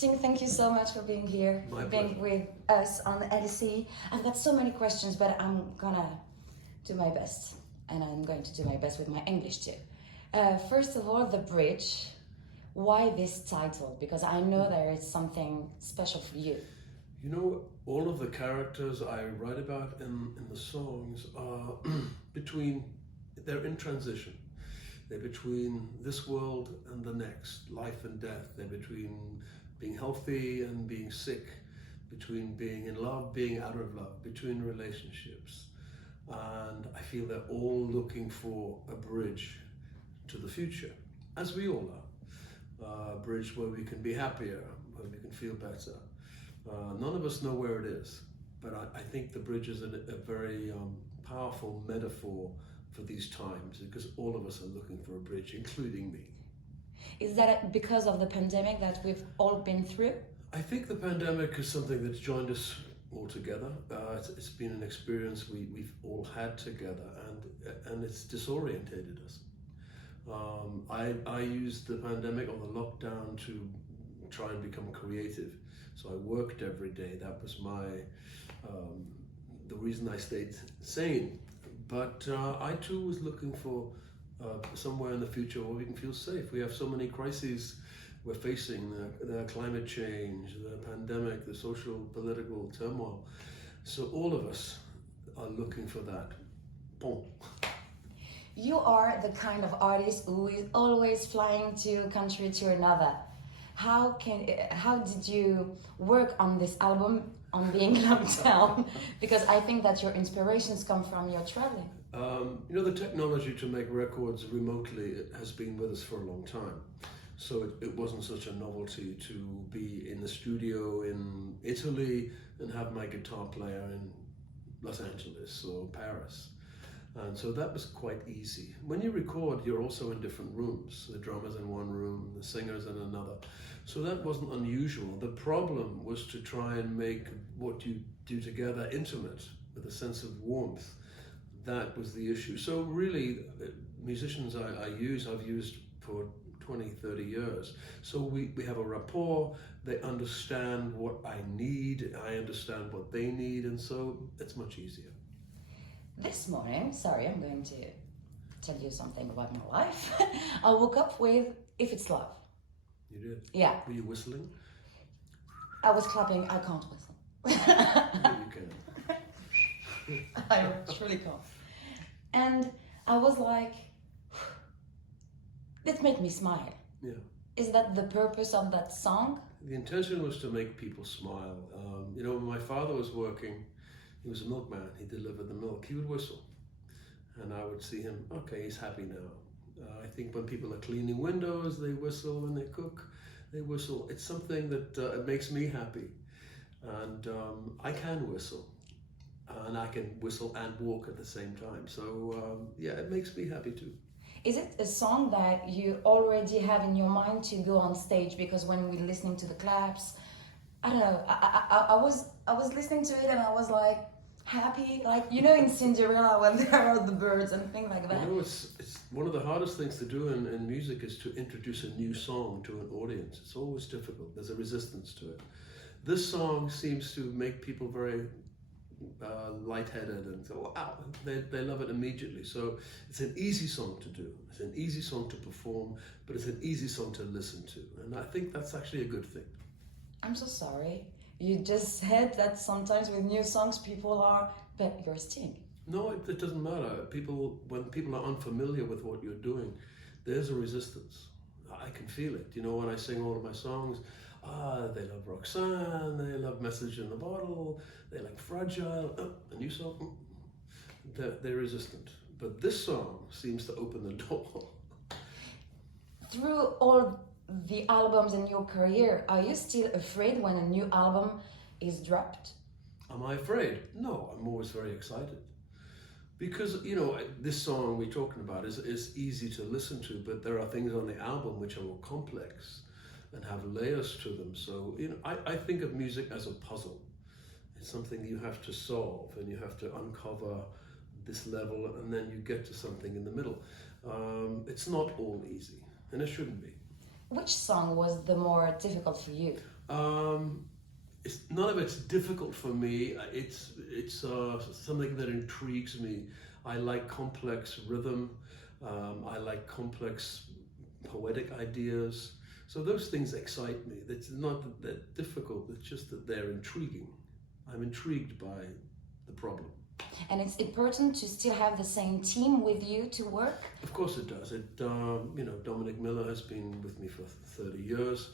Ting, thank you so much for being here, My being with us on LC. I've got so many questions, but I'm gonna do my best, and I'm going to do my best with my English too. First of all, the bridge. Why this title? Because I know there is something special for you. You know, all of the characters I write about in the songs are they're in transition. They're between this world and the next, life and death. They're between being healthy and being sick, between being in love, being out of love, between relationships. And I feel they're all looking for a bridge to the future, as we all are. A bridge where we can be happier, where we can feel better. None of us know where it is, but I think the bridge is a very powerful metaphor for these times, because all of us are looking for a bridge, including me. Is that because of the pandemic that we've all been through? I think the pandemic is something that's joined us all together. It's been an experience we've all had together, and it's disorientated us. I used the pandemic or the lockdown to try and become creative. So I worked every day. That was the reason I stayed sane. But I too was looking for somewhere in the future where we can feel safe. We have so many crises we're facing, the climate change, the pandemic, the social, political turmoil. So all of us are looking for that. Bon. You are the kind of artist who is always flying to a country to another. How did you work on this album on being locked down? Because I think that your inspirations come from your traveling. You know, the technology to make records remotely has been with us for a long time. So it wasn't such a novelty to be in the studio in Italy and have my guitar player in Los Angeles or Paris. And so that was quite easy. When you record, you're also in different rooms. The drummer's in one room, the singer's in another. So that wasn't unusual. The problem was to try and make what you do together intimate, with a sense of warmth. That was the issue. So really, musicians I've used for 20, 30 years. So we have a rapport, they understand what I need, I understand what they need, and so it's much easier. This morning, sorry, I'm going to tell you something about my life. I woke up with If It's Love. You did? Yeah. Were you whistling? I was clapping, I can't whistle. Yeah, you can. I truly can't. And I was like, that made me smile. Yeah. Is that the purpose of that song? The intention was to make people smile. You know, when my father was working, he was a milkman, he delivered the milk, he would whistle. And I would see him, okay, he's happy now. I think when people are cleaning windows, they whistle. When they cook, they whistle. It's something that it makes me happy. And I can whistle. And I can whistle and walk at the same time. So yeah, it makes me happy too. Is it a song that you already have in your mind to go on stage? Because when we're listening to the claps, I don't know, I was listening to it and I was like happy, like, you know, in Cinderella when there are the birds and things like that. You know, it's one of the hardest things to do in music is to introduce a new song to an audience. It's always difficult. There's a resistance to it. This song seems to make people very lightheaded and so, wow, they love it immediately. So it's an easy song to do. It's an easy song to perform, but it's an easy song to listen to. And I think that's actually a good thing. I'm so sorry. You just said that sometimes with new songs people are, but you're Sting. No, it doesn't matter. When people are unfamiliar with what you're doing, there's a resistance. I can feel it. You know, when I sing all of my songs, they love Roxanne, they love Message in the Bottle, they like Fragile, a new song, they're resistant. But this song seems to open the door. Through all the albums in your career, are you still afraid when a new album is dropped? Am I afraid? No, I'm always very excited. Because, you know, this song we're talking about is easy to listen to, but there are things on the album which are more complex and have layers to them. So, you know, I think of music as a puzzle. It's something you have to solve and you have to uncover this level and then you get to something in the middle. It's not all easy, and it shouldn't be. Which song was the more difficult for you? None of it's difficult for me. It's something that intrigues me. I like complex rhythm. I like complex poetic ideas. So those things excite me. It's not that they're difficult, it's just that they're intriguing. I'm intrigued by the problem. And it's important to still have the same team with you to work? Of course it does. Dominic Miller has been with me for 30 years.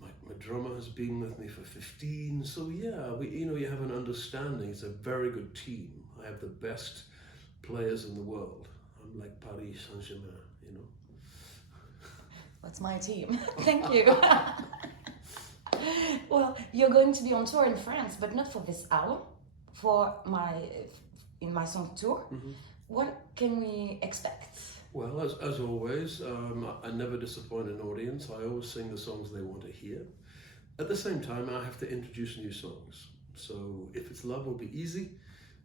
My drummer has been with me for 15. So yeah, you have an understanding. It's a very good team. I have the best players in the world. I'm like Paris Saint-Germain, That's my team. Thank you. Well, you're going to be on tour in France, but not for this album, in my song tour. Mm-hmm. What can we expect? Well, as always, I never disappoint an audience. I always sing the songs they want to hear. At the same time, I have to introduce new songs. So if it's love, will be easy.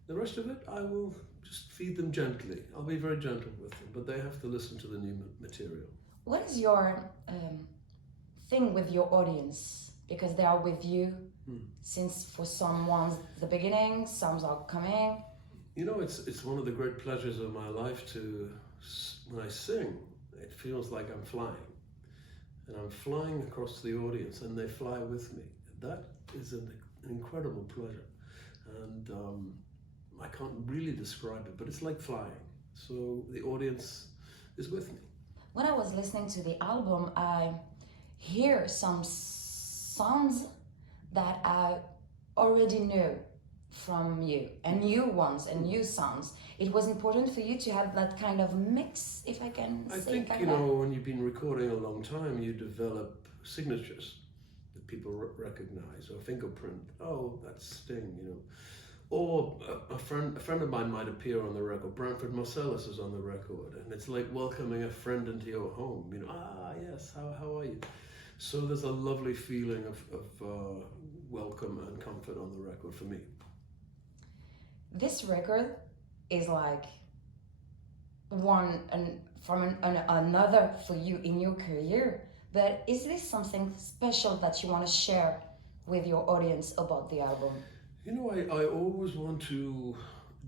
The rest of it, I will just feed them gently. I'll be very gentle with them, but they have to listen to the new material. What is your thing with your audience? Because they are with you since for some ones the beginning, some are coming. It's one of the great pleasures of my life when I sing, it feels like I'm flying. And I'm flying across the audience and they fly with me. That is an incredible pleasure. And I can't really describe it, but it's like flying. So the audience is with me. When I was listening to the album, I hear some songs that I already knew from you, and new ones and new sounds. It was important for you to have that kind of mix, if I can say it like that. I think, when you've been recording a long time, you develop signatures that people recognize, or fingerprint. Oh, that's Sting, Or a friend of mine might appear on the record. Branford Marsalis is on the record, and it's like welcoming a friend into your home. Yes, how are you? So there's a lovely feeling of welcome and comfort on the record for me. This record is like one from another for you in your career, but is this something special that you want to share with your audience about the album? I always want to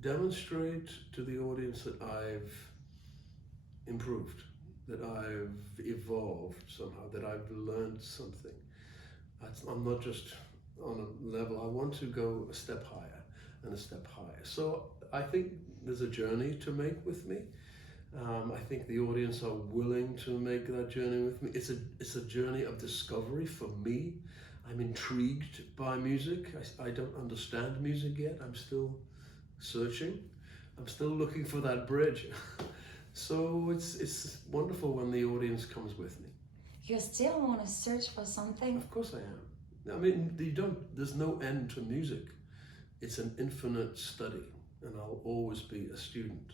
demonstrate to the audience that I've improved, that I've evolved somehow, that I've learned something. I'm not just on a level, I want to go a step higher and a step higher. So I think there's a journey to make with me. I think the audience are willing to make that journey with me. It's a journey of discovery for me. I'm intrigued by music. I don't understand music yet. I'm still searching. I'm still looking for that bridge. So it's wonderful when the audience comes with me. You still want to search for something? Of course I am. There's no end to music. It's an infinite study, and I'll always be a student.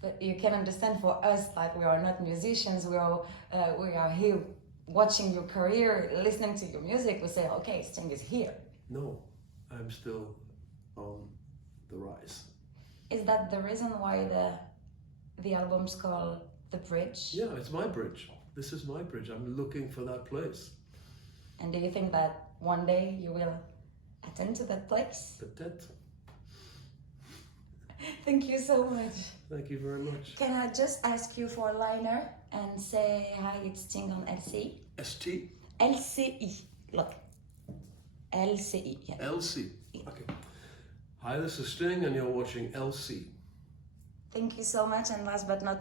But you can understand, for us, like, we are not musicians, we are here watching your career, listening to your music, we say, okay, Sting is here. No, I'm still on the rise. Is that the reason why the album's called The Bridge? Yeah, it's my bridge. This is my bridge. I'm looking for that place. And do you think that one day you will attend to that place? Peut-être. Thank you so much. Thank you very much. Can I just ask you for a liner and say hi, it's Sting on LCI? ST? LCI. Look. LCI. Yeah. LC. Okay. Hi, this is Sting and you're watching LC. Thank you so much, and last but not